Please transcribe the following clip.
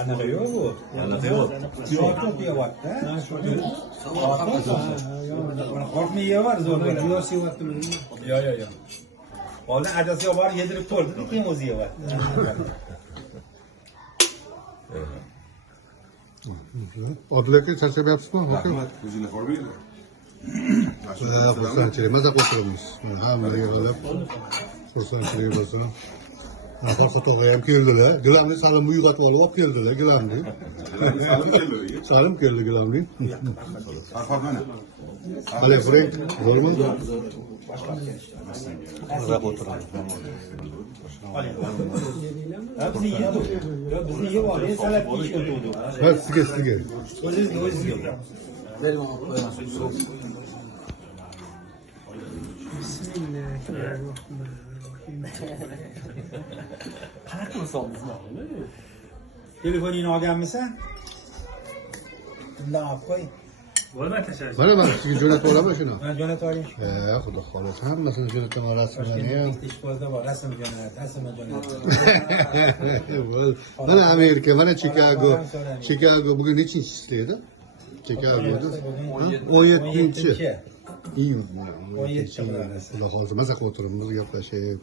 Anaqa yo'q bu. Anaqa yo'q. Soatda o'qiyapti. Qo'rqmay yeyapti zo'r bo'ladi. Yo'q sevyaptimi? Yo'q. Oldin adasiga borib yedirib ko'rdi, keyin o'zi yeyapti. Odil aka charchamayapsizmi? O'zinglar ko'rmaydi. Xursandchilik maza qo'shtiramiz. Hamma yig'ilib xursandchilik bo'lsa. Farqat og'a ham keldilar. Gilamni salim uyg'otib olib keldilar gilamni. Salim keldi gilamni. Farqat mana. Hali Frank bormi? Maza o'tiramiz. Bizni yeydi. Bizni yeb olib, salat yeyish o'tdi. Ha, sizga. O'zingizga. Qanaqa qilsangiz? Telefoningni olganmisan? Bundan olib qo'y. Bo'lmay tashlash. Mana men sizga jo'natib olaman shuni. Men jo'natib oling. Xudo xohlasa hammasini jo'nataman rasmlarni ham. Ishbozda bor, rasm jo'nat, rasmni jo'nat. Mana Amerika, mana Chicago. Chicago bugun nechinchisi edi? Chicagoda 17-chi. Iyun. 17-chi. Xudo xohlasa maza qilib o'tiramiz, gaplashib.